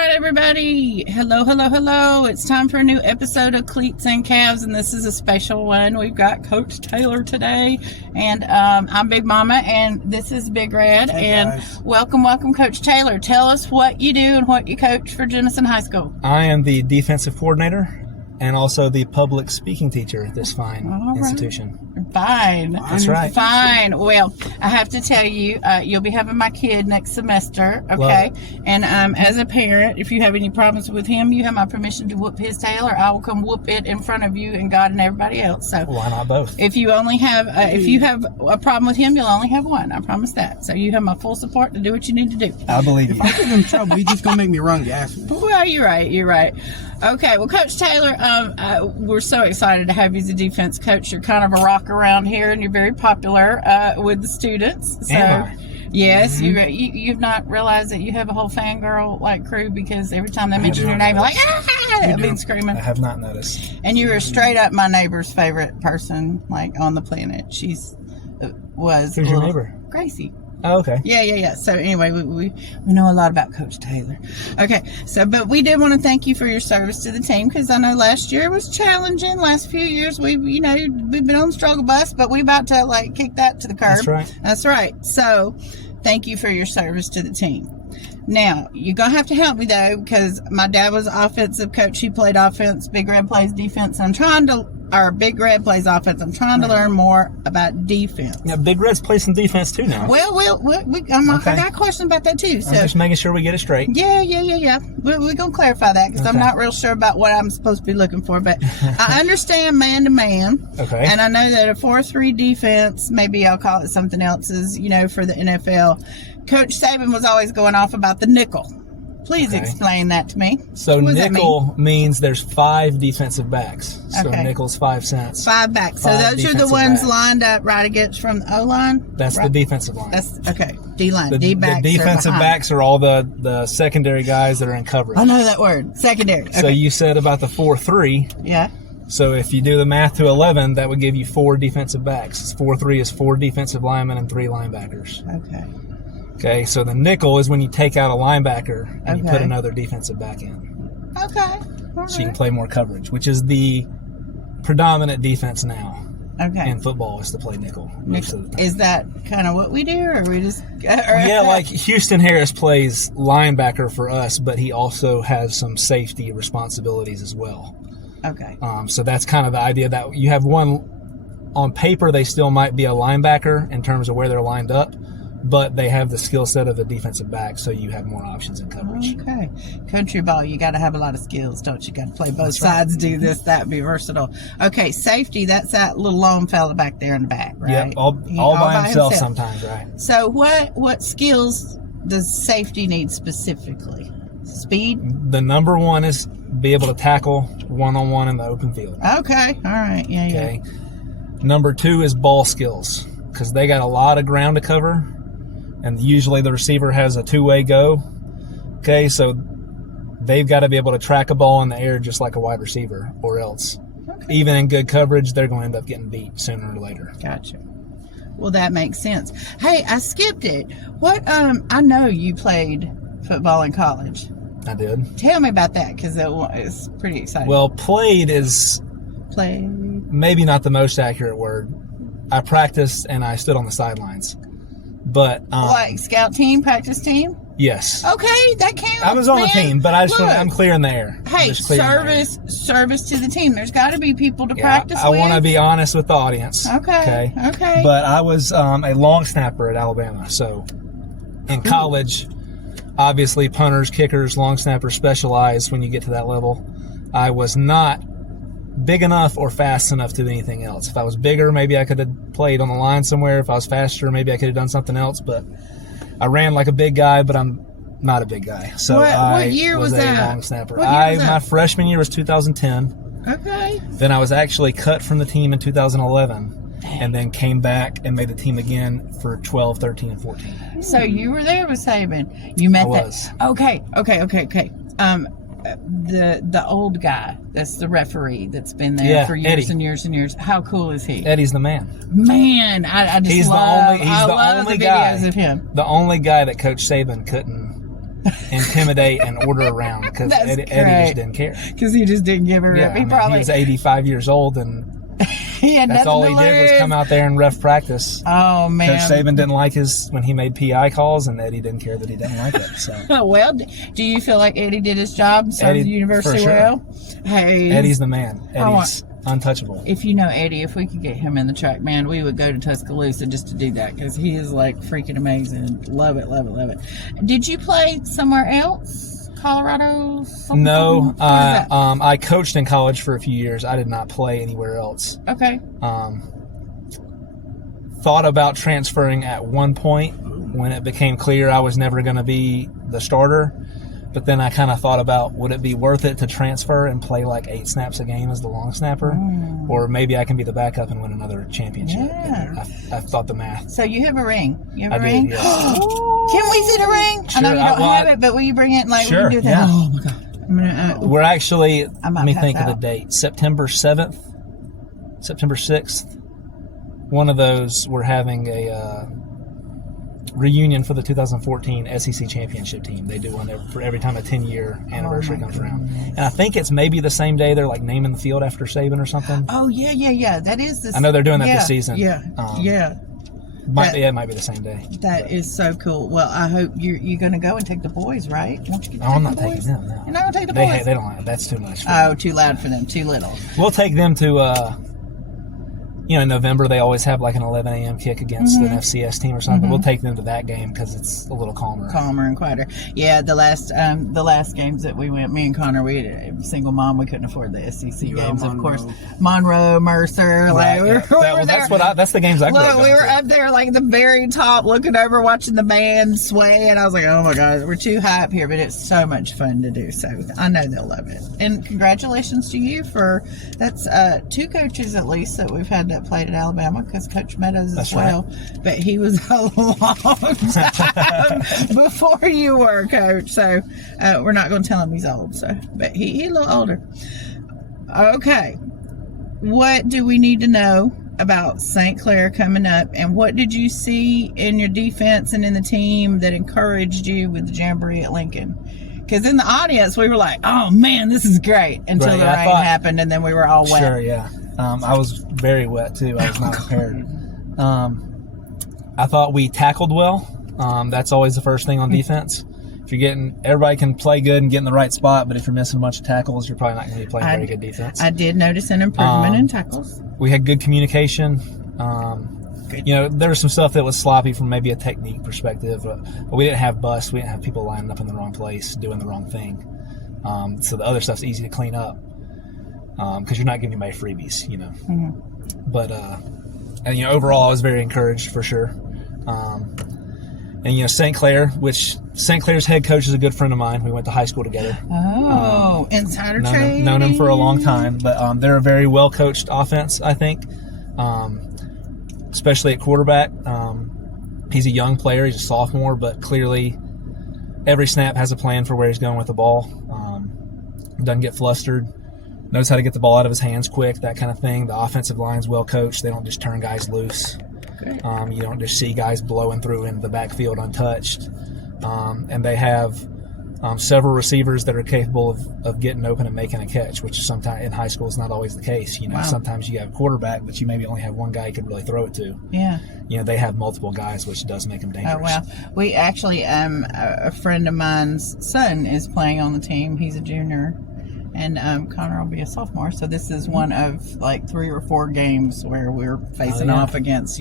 right, everybody. Hello. It's time for a new episode of Cleats and Calves, and this is a special one. We've got Coach Taylor today, and I'm Big Mama, and this is Big Red. Hey, and guys. welcome, Coach Taylor. Tell us what you do and what you coach for Jemison High School. I am the defensive coordinator and also the public speaking teacher at this fine institution. Fine. That's right. Fine. Well, I have to tell you, you'll be having my kid next semester, okay? And as a parent, if you have any problems with him, you have my permission to whoop his tail, or I will come whoop it in front of you and God and everybody else. So Why not both? if you only have, if you have a problem with him, you'll only have one. I promise that. So you have my full support to do what you need to do. I believe If you. I get in trouble, you just gonna make me run gas. Well, you're right. Okay, well, Coach Taylor, we're so excited to have you as a defense coach. You're kind of a rock around here, and you're very popular with the students. So, Am I? yes, you've not realized that you have a whole fangirl like crew, because every time they mention your not name, you're like, noticed. I've been screaming. I have not noticed. And you were straight up my neighbor's favorite person, like on the planet. Was Who's your neighbor? Gracie. Oh, okay. Yeah. So anyway, we know a lot about Coach Taylor. Okay, so but we did want to thank you for your service to the team, because I know last year was challenging. Last few years we've been on the struggle bus, but we about to kick that to the curb. That's right. So thank you for your service to the team. Now you're gonna have to help me though, because my dad was offensive coach. He played offense. Big Red plays defense. Big Red plays offense. I'm trying to learn more about defense. Yeah, Big Red's play some defense too now. Well, I got a question about that too. So I'm just making sure we get it straight. Yeah. We're going to clarify that, because I'm not real sure about what I'm supposed to be looking for. But I understand man-to-man. Okay. And I know that a 4-3 defense, maybe I'll call it something else, is, for the NFL. Coach Saban was always going off about the nickel. Please explain that to me. So What does that nickel means there's 5 defensive backs. So nickel's 5 cents. 5 backs. So Five those are the defensive ones backs. lined up right against from the O-line? That's right. the defensive line. That's okay. D-line. The D-backs. defensive are behind. backs are all the secondary guys that are in coverage. I know that word. Secondary. Okay. So you said about the 4-3. Yeah. So if you do the math to 11, that would give you 4 defensive backs. 4-3 is 4 defensive linemen and 3 linebackers. Okay, so the nickel is when you take out a linebacker and you put another defensive back in. Okay. All right. So you can play more coverage, which is the predominant defense now in football, is to play nickel most of the time. Is that kind of what we do, or we just... Yeah, like Houston Harris plays linebacker for us, but he also has some safety responsibilities as well. Okay. So that's kind of the idea, that you have one, on paper they still might be a linebacker in terms of where they're lined up, but they have the skill set of the defensive back, so you have more options in coverage. Okay. Country ball, you got to have a lot of skills, don't you? Got to play both sides, do this, that, be versatile. Okay, safety, that's that little lone fella back there in the back, right? Yep, all by himself sometimes, right? So what skills does safety need specifically? Speed? The number one is be able to tackle one-on-one in the open field. Okay, all right, yeah. Number 2 is ball skills, because they got a lot of ground to cover, and usually the receiver has a two-way go. Okay, so they've got to be able to track a ball in the air just like a wide receiver, or else, even in good coverage, they're going to end up getting beat sooner or later. Gotcha. Well, that makes sense. Hey, I skipped it. What? I know you played football in college. I did. Tell me about that, because it's pretty exciting. Well, played is maybe not the most accurate word. I practiced and I stood on the sidelines. But like scout team, practice team? Yes. Okay, that counts. I was on the team, but I'm clear in the air. Hey, service to the team. There's got to be people to practice with. I want to be honest with the audience. Okay. But I was a long snapper at Alabama. So in college, obviously punters, kickers, long snappers specialize when you get to that level. I was not big enough or fast enough to do anything else. If I was bigger, maybe I could have played on the line somewhere. If I was faster, maybe I could have done something else. But I ran like a big guy, but I'm not a big guy. So what year was that? A long snapper. My freshman year was 2010. Okay. Then I was actually cut from the team in 2011, and then came back and made the team again for 12, 13, and 14. So you were there with Saban. You met was. Okay. The old guy that's the referee that's been there for years Eddie. and years and years. How cool is he? Eddie's the man. Man, I just love He's the only the guy. videos of him. The only guy that Coach Saban couldn't intimidate and order around because That's Eddie great. just didn't care. Because he just didn't give a rip. Yeah, He probably he was 85 years old, and he had that's nothing all to he did was lose. come out there and ref practice. Oh man. Coach Saban didn't like when he made PI calls, and Eddie didn't care that he didn't like it. So Well, do you feel like Eddie did his job and served Eddie, the university for sure. well? Hey, Eddie's the man. I Eddie's untouchable. if you know Eddie, if we could get him in the track band, we would go to Tuscaloosa just to do that because he is like freaking amazing. Love it, love it, love it. Did you play somewhere else? Colorado? Something? No, What is that? I coached in college for a few years. I did not play anywhere else. Okay. Thought about transferring at one point when it became clear I was never going to be the starter. But then I kind of thought about, would it be worth it to transfer and play like 8 snaps a game as the long snapper? Or maybe I can be the backup and win another championship. Yeah. I've thought the math. So you have a ring. You have I a do, ring? yes. Can we see the ring? I know Sure, you don't well, have it, but will you bring it? Like, Sure, we can do that. yeah. Oh my God. I'm gonna, We're actually, I might let me pass think of out. the date, September 7th, September 6th. One of those, we're having a reunion for the 2014 SEC championship team. They do one for every time a 10-year anniversary comes around. And I think it's maybe the same day they're like naming the field after Saban or something. Oh, yeah. That is this. I know they're doing that this season. Yeah. It might be the same day. That is so cool. Well, I hope you're going to go and take the boys, right? Won't you get to I'm take not the taking boys? them, no. You're not going to take the They boys? don't like it. That's too much. Oh, too loud for them. Too little. We'll take them to, in November they always have like an 11 a.m. kick against an FCS team or something. We'll take them to that game because it's a little calmer. Calmer and quieter. Yeah, the last games that we went, me and Connor, we had a single mom. We couldn't afford the SEC games, of course. Monroe, Mercer, Right, like we were there. That's the games I grew up Look, we going were to. up there like the very top looking over watching the band sway, and I was like, oh my God, we're too high up here, but it's so much fun to do. So I know they'll love it. And congratulations to you that's 2 coaches at least that we've had that played at Alabama, because Coach Meadows as well. Right. But he was a long time before you were, Coach. So we're not going to tell him he's old. But he's a little older. Okay. What do we need to know about St. Clair coming up, and what did you see in your defense and in the team that encouraged you with the Jamboree at Lincoln? Because in the audience, we were like, oh man, this is great, until the rain happened, and then we were all wet. Sure, yeah. I was very wet too. I was not prepared. I thought we tackled well. That's always the first thing on defense. If you're everybody can play good and get in the right spot, but if you're missing a bunch of tackles, you're probably not going to be playing very good defense. I did notice an improvement in tackles. We had good communication. There was some stuff that was sloppy from maybe a technique perspective, but we didn't have busts. We didn't have people lining up in the wrong place, doing the wrong thing. So the other stuff's easy to clean up because you're not giving anybody freebies, But overall, I was very encouraged for sure. And St. Clair's head coach is a good friend of mine. We went to high school together. Oh, insider trading. Known him for a long time, but they're a very well coached offense, I think. Especially at quarterback. He's a young player. He's a sophomore, but clearly every snap has a plan for where he's going with the ball. Doesn't get flustered. Knows how to get the ball out of his hands quick, that kind of thing. The offensive line's well coached. They don't just turn guys loose. You don't just see guys blowing through into the backfield untouched. And they have several receivers that are capable of getting open and making a catch, which is sometimes in high school is not always the case. Sometimes you have a quarterback, but you maybe only have one guy you could really throw it to. Yeah. They have multiple guys, which does make them dangerous. Oh, wow. We actually, a friend of mine's son is playing on the team. He's a junior. And Connor will be a sophomore, so this is one of like 3 or 4 games where we're facing off against,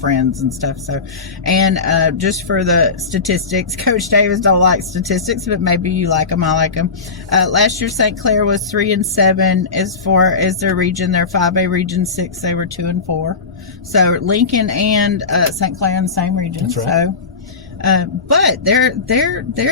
friends and stuff. So, and just for the statistics, Coach Davis don't like statistics, but maybe you like them. I like them. Last year, St. Clair was 3-7 as far as their region. Their 5A region 6, they were 2-4. So Lincoln and St. Clair in the same region. That's right. So, but they're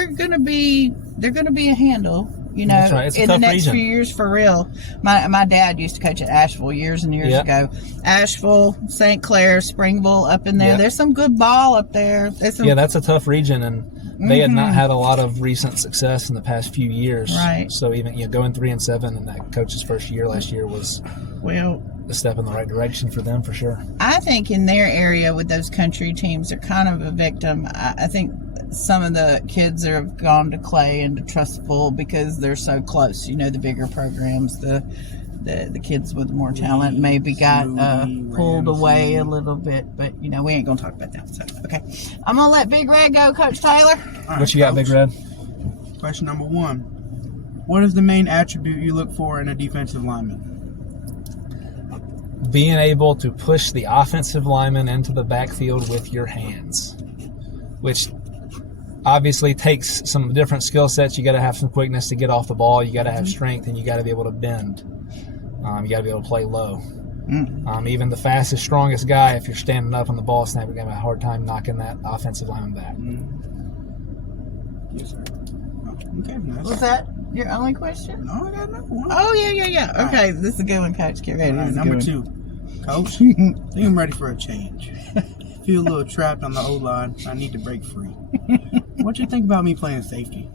gonna be a handle. That's right. It's a in tough the next region. few years, for real. My dad used to coach at Asheville years and years ago. Asheville, St. Clair, Springville, up in there. Yeah. There's some good ball up there. That's a tough region, and they had not had a lot of recent success in the past few years. Right. So even going 3-7 in that coach's first year last year was a step in the right direction for them for sure. I think in their area with those country teams, they're kind of a victim. I think some of the kids that have gone to Clay and to Trustful because they're so close. You know, the bigger programs, the kids with more talent maybe got pulled away a little bit, but you know, we ain't gonna talk about that. So okay, I'm gonna let Big Red go, Coach Taylor. Right, What you got, Big Red? Question number 1. What is the main attribute you look for in a defensive lineman? Being able to push the offensive lineman into the backfield with your hands, which obviously takes some different skill sets. You got to have some quickness to get off the ball. You got to have strength, and you got to be able to bend. You got to be able to play low. Even the fastest, strongest guy, if you're standing up on the ball snap, you're going to have a hard time knocking that offensive lineman back. Yes, sir. Oh, okay. Nice. Was that your only question? No, I got another one. Oh, yeah. Okay, this is a good one, Coach. Get ready. All right, This is a number good 2. Coach, I think I'm ready for a change. Feel a little trapped on the O-line. I need to break free. What you think about me playing safety?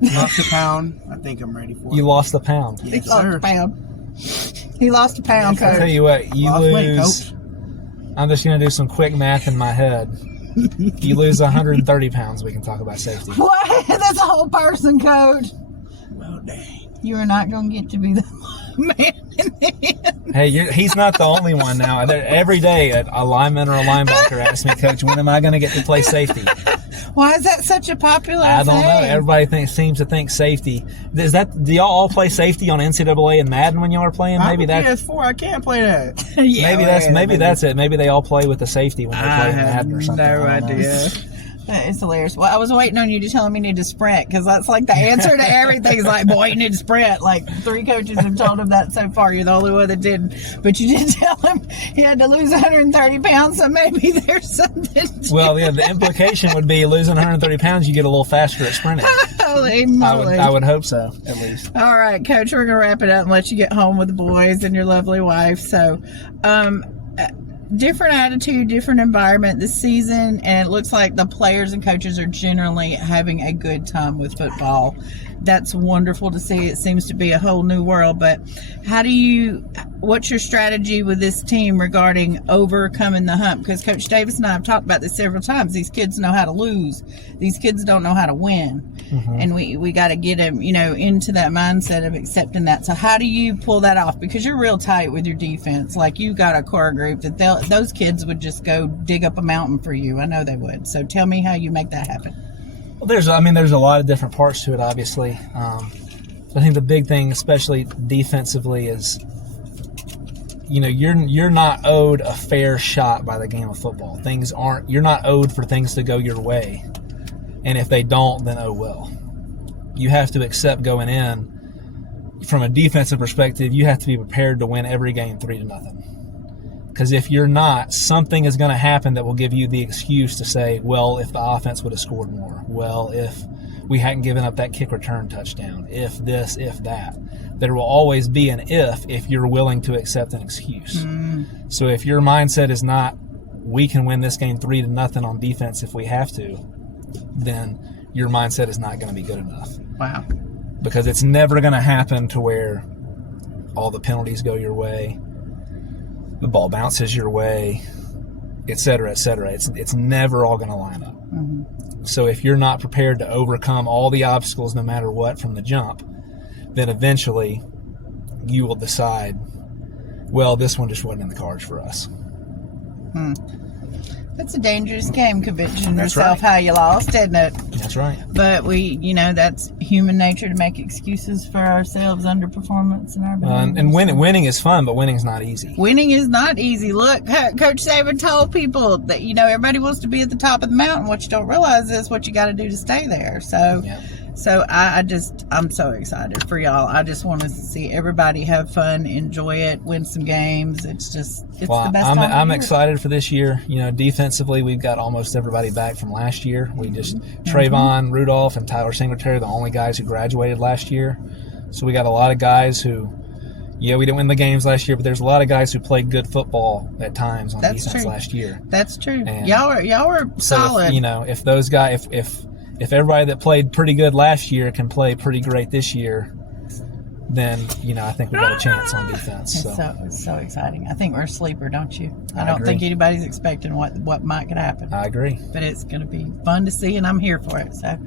Lost a pound. I think I'm ready for it. You lost a pound. He Yes, lost sir. a pound. He lost a pound, I'll tell Coach. you what, you Lost weight, lose. Coach. I'm just going to do some quick math in my head. You lose 130 pounds, we can talk about safety. What? That's a whole person, Coach. Well, dang. You are not going to get to be the man in the end. Hey, he's not the only one now. Every day, a lineman or a linebacker asks me, Coach, when am I going to get to play safety? Why is that such a popular I don't thing? know. Everybody seems to think safety. Do y'all all play safety on NCAA and Madden when y'all are playing? Maybe that's PS4. I can't play that. Yeah, maybe that's it. Maybe they all play with the safety when they I play in have Madden or something. no I don't know. idea. It's hilarious. Well, I was waiting on you to tell him he needed to sprint because that's like the answer to everything. It's like, boy, you need to sprint. Like 3 coaches have told him that so far. You're the only one that didn't. But you did tell him he had to lose 130 pounds, so maybe there's something to Well, yeah, the implication would be losing 130 pounds, you get a little faster at sprinting. Holy moly. I would hope so, at least. All right, Coach, we're going to wrap it up and let you get home with the boys and your lovely wife. So, different attitude, different environment this season, and it looks like the players and coaches are generally having a good time with football. That's wonderful to see. It seems to be a whole new world. But what's your strategy with this team regarding overcoming the hump? Because Coach Davis and I have talked about this several times. These kids know how to lose. These kids don't know how to win. Mm-hmm. And we got to get them, into that mindset of accepting that. So how do you pull that off? Because you're real tight with your defense. Like, you got a core group that those kids would just go dig up a mountain for you. I know they would. So tell me how you make that happen. Well, there's a lot of different parts to it, obviously. I think the big thing, especially defensively, is you're not owed a fair shot by the game of football. You're not owed for things to go your way, and if they don't, then oh well. You have to accept going in. From a defensive perspective, you have to be prepared to win every game 3-0. Because if you're not, something is going to happen that will give you the excuse to say, well, if the offense would have scored more. Well, if we hadn't given up that kick return touchdown. If this, if that. There will always be an if you're willing to accept an excuse. So if your mindset is not, we can win this game 3-0 on defense if we have to, then your mindset is not going to be good enough. Wow. Because it's never going to happen to where all the penalties go your way, the ball bounces your way, et cetera, et cetera. It's never all going to line up. Mm-hmm. So if you're not prepared to overcome all the obstacles no matter what from the jump, then eventually you will decide, well, this one just wasn't in the cards for us. That's a dangerous game, convincing That's yourself right. how you lost, isn't it? That's right. But that's human nature to make excuses for ourselves, underperformance, and our behaviors. And winning is fun, but winning's not easy. Winning is not easy. Look, Coach Saban told people that, everybody wants to be at the top of the mountain. What you don't realize is what you got to do to stay there. So, Yeah. So I'm so excited for y'all. I just want to see everybody have fun, enjoy it, win some games. It's the best time of I'm year. excited for this year. Defensively, we've got almost everybody back from last year. We just Trayvon Rudolph and Tyler Singletary are the only guys who graduated last year. So we got a lot of guys who, we didn't win the games last year, but there's a lot of guys who played good football at times on That's defense true. last year. That's true. And Y'all are So solid. if those guys, if everybody that played pretty good last year can play pretty great this year, then I think we've got a chance on defense. It's so exciting. I think we're a sleeper, don't you? I don't agree. think anybody's expecting what might could happen. I agree. But it's going to be fun to see, and I'm here for it. So,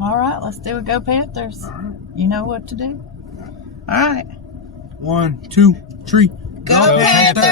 all right, let's do it. Go Panthers. You know what to do. All right. 1, 2, 3. Go Panthers!